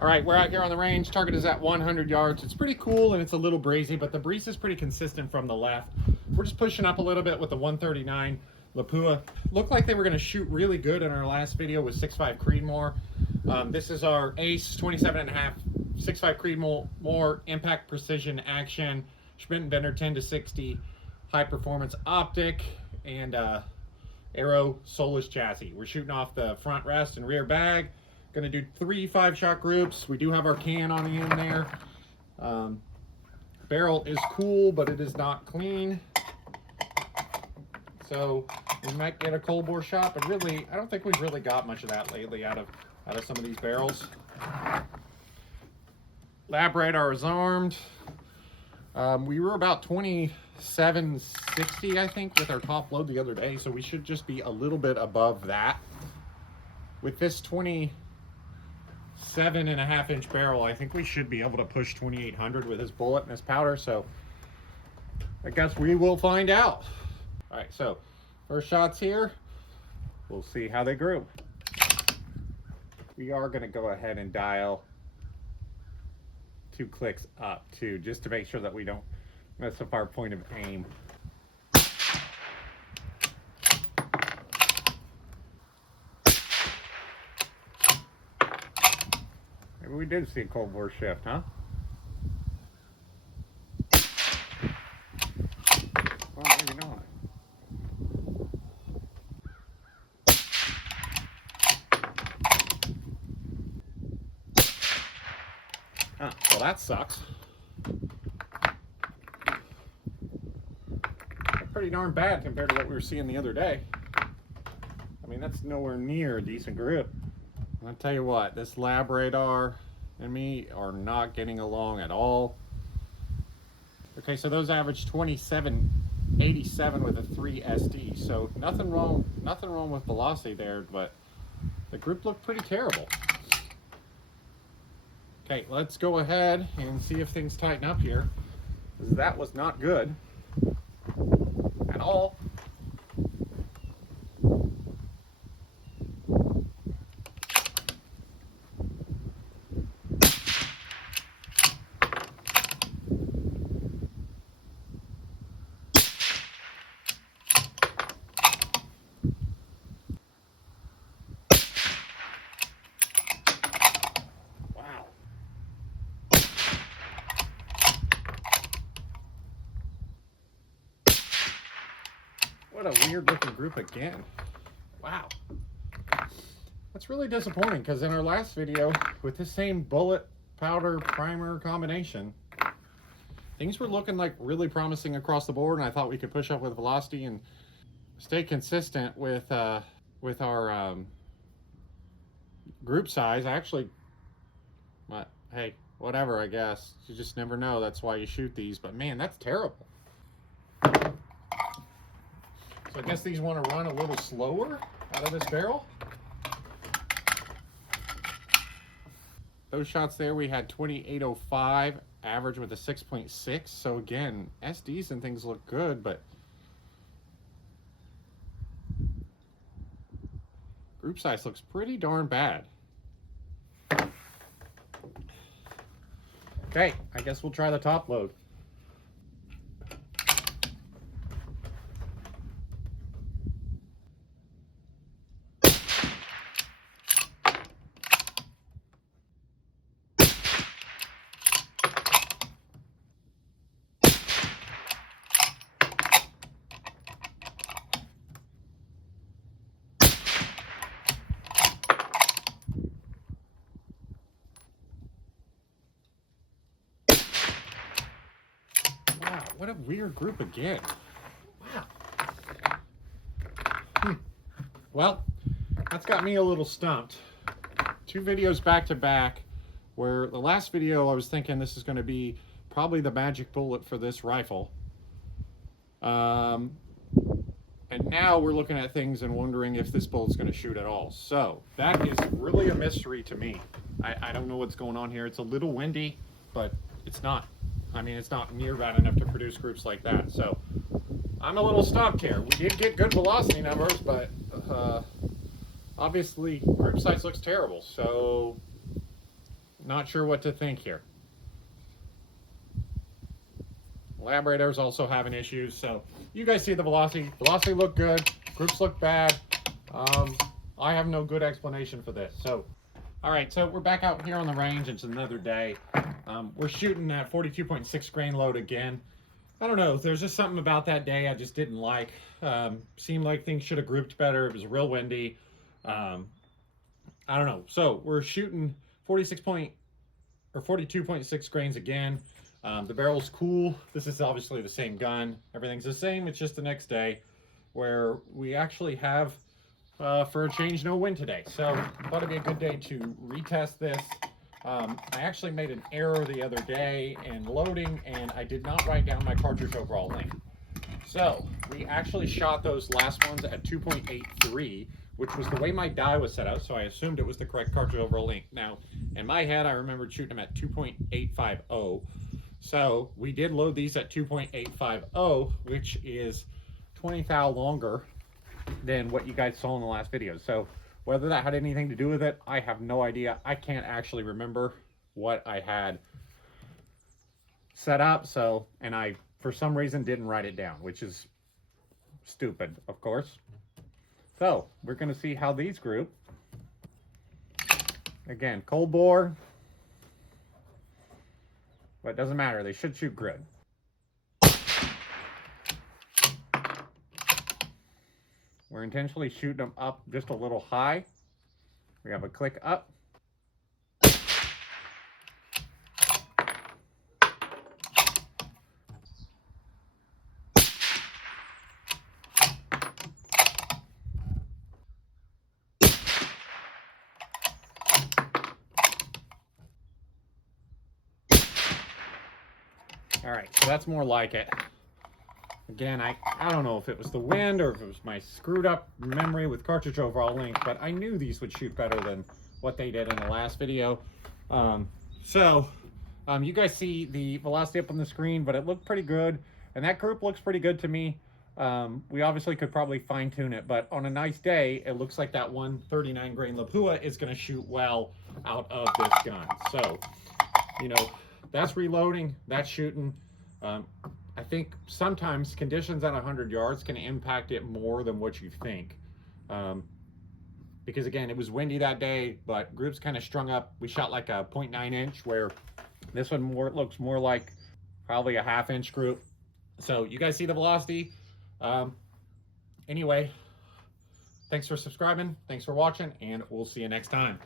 All right, we're out here on the range. Target is at 100 yards. It's pretty cool and it's a little breezy, but the breeze is pretty consistent from the left. We're just pushing up a little bit with the 139 Lapua. Looked like they were going to shoot really good in our last video with 6.5 Creedmoor. This is our Ace 27.5 6.5 Creedmoor impact precision action Schmidt & Bender 10-60 high performance optic and Aero soulless chassis. We're shooting off the front rest and rear bag. Going to do 3 5-shot groups. We do have our can on the end there. Barrel is cool, but it is not clean. So we might get a cold bore shot, but really, I don't think we've really got much of that lately out of some of these barrels. Lab radar is armed. We were about 2760, I think, with our top load the other day, so we should just be a little bit above that. With this 27.5-inch barrel, I think we should be able to push 2800 with this bullet and this powder, so I guess we will find out. All right, so first shots here. We'll see how they grew. We are going to go ahead and dial 2 clicks up too, just to make sure that we don't mess up our point of aim. Maybe we did see a cold bore shift, huh? Well, maybe not. Well, that sucks. Pretty darn bad compared to what we were seeing the other day. I mean, that's nowhere near a decent grip. I'll tell you what, this lab radar and me are not getting along at all. Okay, so those average 2787 with a 3 SD. So nothing wrong with velocity there, but the group looked pretty terrible. Okay, let's go ahead and see if things tighten up here, because that was not good at all. What a weird looking group again. Wow. That's really disappointing, because in our last video with this same bullet powder primer combination, things were looking like really promising across the board, and I thought we could push up with velocity and stay consistent with our group size. Actually, hey, whatever, I guess. You just never know. That's why you shoot these. But man, that's terrible. So I guess these want to run a little slower out of this barrel. Those shots there, we had 2805 average with a 6.6. So again, SDs and things look good, but group size looks pretty darn bad. Okay, I guess we'll try the top load. What a weird group again. Wow. Well, that's got me a little stumped. 2 videos back to back, where the last video I was thinking this is going to be probably the magic bullet for this rifle. And now we're looking at things and wondering if this bullet's going to shoot at all. So that is really a mystery to me. I don't know what's going on here. It's a little windy, but it's not. I mean, it's not near bad enough to produce groups like that. So I'm a little stumped here. We did get good velocity numbers, but obviously group size looks terrible. So not sure what to think here. Labrador's also having issues, so you guys see the velocity. Velocity looked good, groups look bad. I have no good explanation for this. So, all right, so we're back out here on the range. It's another day. We're shooting that 42.6 grain load again. I don't know, there's just something about that day I just didn't like. Seemed like things should have grouped better. It was real windy. I don't know. So we're shooting 42.6 grains again. The barrel's cool. This is obviously the same gun. Everything's the same. It's just the next day where we actually have, for a change, no wind today. So I thought it'd be a good day to retest this. I actually made an error the other day in loading, and I did not write down my cartridge overall length. So we actually shot those last ones at 2.83, which was the way my die was set up, so I assumed it was the correct cartridge overall length. Now, in my head, I remembered shooting them at 2.850. So we did load these at 2.850, which is 20 thou longer than what you guys saw in the last video. So whether that had anything to do with it, I have no idea. I can't actually remember what I had set up. So, and I, for some reason, didn't write it down, which is stupid, of course. So we're going to see how these group. Again, cold bore. But it doesn't matter. They should shoot good. We're intentionally shooting them up just a little high. We have a click up. All right, so that's more like it. Again, I don't know if it was the wind or if it was my screwed up memory with cartridge overall length, but I knew these would shoot better than what they did in the last video. You guys see the velocity up on the screen, but it looked pretty good, and that group looks pretty good to me. We obviously could probably fine tune it, but on a nice day, it looks like that 139 grain Lapua is going to shoot well out of this gun. So, you know, that's reloading, that's shooting. I think sometimes conditions at 100 yards can impact it more than what you think. Because again, it was windy that day, but groups kind of strung up. We shot like a 0.9 inch, where this one looks more like probably a 1/2 inch group. So you guys see the velocity. Anyway, thanks for subscribing, thanks for watching, and we'll see you next time.